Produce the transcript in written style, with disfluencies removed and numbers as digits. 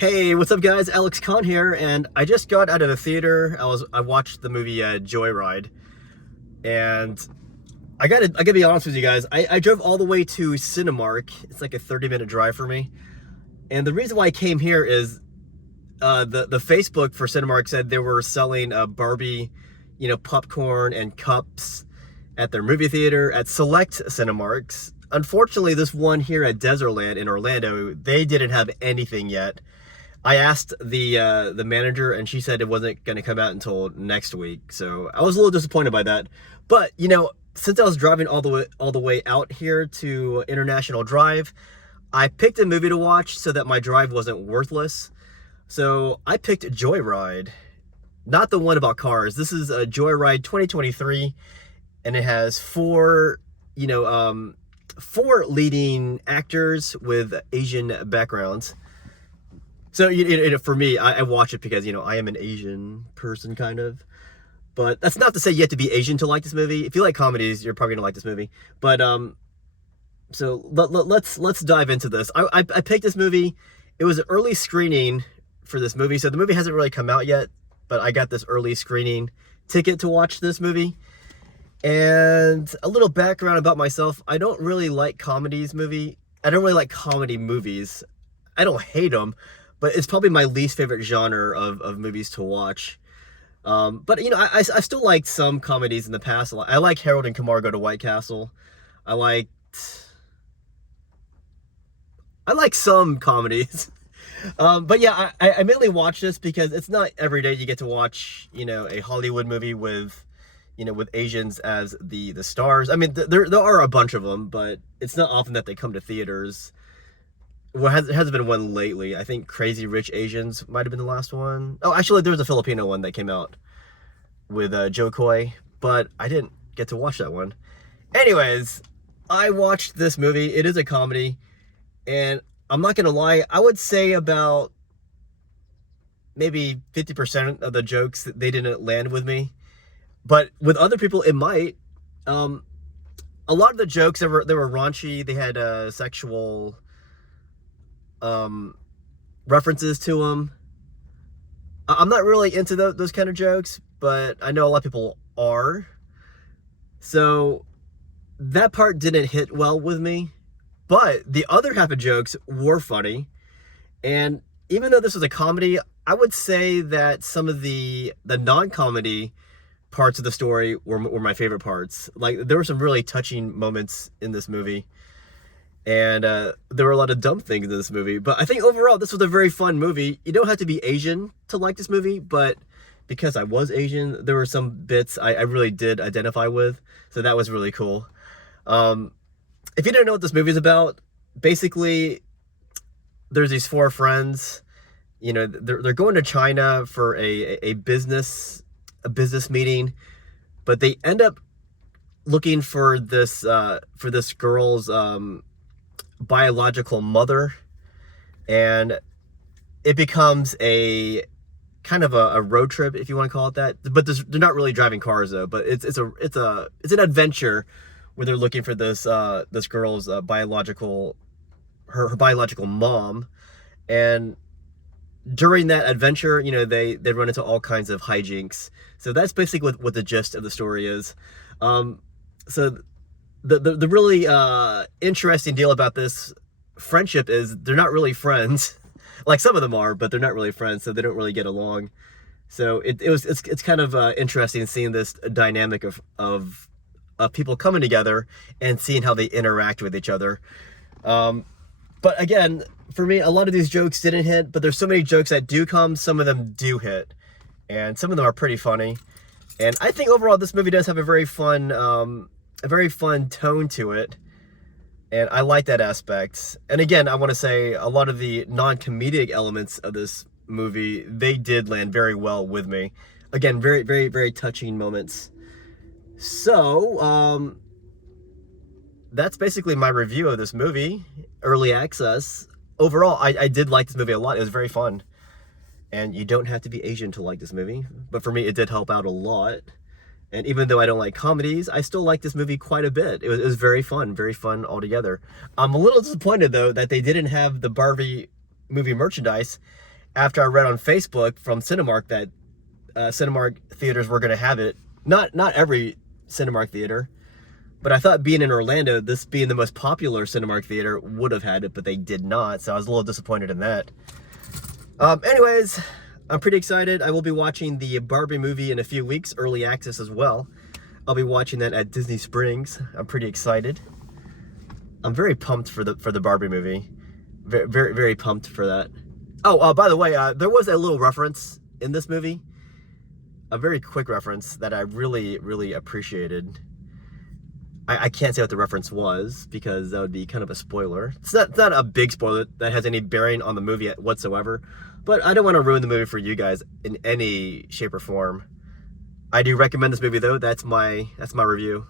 Hey, what's up guys? Alex Khan here, and I just got out of the theater. I watched the movie Joyride, and I gotta be honest with you guys. I drove all the way to Cinemark. It's like a 30-minute drive for me. And the reason why I came here is the Facebook for Cinemark said they were selling Barbie, popcorn and cups at their movie theater at select Cinemarks. Unfortunately, this one here at Desertland in Orlando, they didn't have anything yet. I asked the manager, and she said it wasn't going to come out until next week. So I was a little disappointed by that. But since I was driving all the way out here to International Drive, I picked a movie to watch so that my drive wasn't worthless. So I picked Joyride, not the one about cars. This is a Joyride 2023, and it has four leading actors with Asian backgrounds. So for me, I watch it because I am an Asian person, kind of. But that's not to say you have to be Asian to like this movie. If you like comedies, you're probably gonna like this movie. But so let's dive into this. I picked this movie. It was an early screening for this movie, so the movie hasn't really come out yet. But I got this early screening ticket to watch this movie. And a little background about myself: I don't really like comedies. I don't really like comedy movies. I don't hate them, but it's probably my least favorite genre of movies to watch. But I still liked some comedies in the past. I like Harold and Kumar Go to White Castle. I like some comedies. But yeah, I mainly watch this because it's not every day you get to watch a Hollywood movie with Asians as the stars. I mean, there are a bunch of them, but it's not often that they come to theaters. Well, it hasn't been one lately. I think Crazy Rich Asians might have been the last one. Oh, actually, there was a Filipino one that came out with Joe Coy, but I didn't get to watch that one. Anyways, I watched this movie. It is a comedy, and I'm not gonna lie, I would say about maybe 50% of the jokes they didn't land with me, but with other people it might. A lot of the jokes they were raunchy. They had sexual references to them. I'm not really into those kind of jokes, but I know a lot of people are. So that part didn't hit well with me. But the other half of jokes were funny. And even though this was a comedy, I would say that some of the non-comedy parts of the story were my favorite parts. Like, there were some really touching moments in this movie. And there were a lot of dumb things in this movie. But I think overall, this was a very fun movie. You don't have to be Asian to like this movie, but because I was Asian, there were some bits I really did identify with. So that was really cool. If you don't know what this movie is about, basically, there's these four friends. They're going to China for a business meeting, but they end up looking for this girl's biological mother, and it becomes a kind of a road trip, if you want to call it that. But they're not really driving cars though. But it's an adventure where they're looking for this girl's biological mom, and during that adventure, they run into all kinds of hijinks. So that's basically what the gist of the story is. So the really interesting deal about this friendship is they're not really friends. Like, some of them are, but they're not really friends, so they don't really get along. So it's kind of interesting seeing this dynamic of people coming together and seeing how they interact with each other. But again, for me, a lot of these jokes didn't hit, but there's so many jokes that do come. Some of them do hit, and some of them are pretty funny. And I think overall this movie does have a very fun tone to it, and I like that aspect. And again, I want to say a lot of the non-comedic elements of this movie, they did land very well with me. Again, very, very, very touching moments. So that's basically my review of this movie, Early Access. Overall, I did like this movie a lot. It was very fun. And you don't have to be Asian to like this movie, but for me, it did help out a lot. And even though I don't like comedies, I still like this movie quite a bit. It was very fun altogether. I'm a little disappointed, though, that they didn't have the Barbie movie merchandise. after I read on Facebook from Cinemark that Cinemark theaters were going to have it. Not every Cinemark theater, but I thought being in Orlando, this being the most popular Cinemark theater, would have had it, but they did not, so I was a little disappointed in that. Anyways, I'm pretty excited. I will be watching the Barbie movie in a few weeks, early access as well. I'll be watching that at Disney Springs. I'm pretty excited. I'm very pumped for the Barbie movie. Very, very, very pumped for that. Oh, by the way, there was a little reference in this movie, a very quick reference that I really, really appreciated. I can't say what the reference was because that would be kind of a spoiler. It's not a big spoiler that has any bearing on the movie whatsoever, but I don't want to ruin the movie for you guys in any shape or form. I do recommend this movie though. That's my review.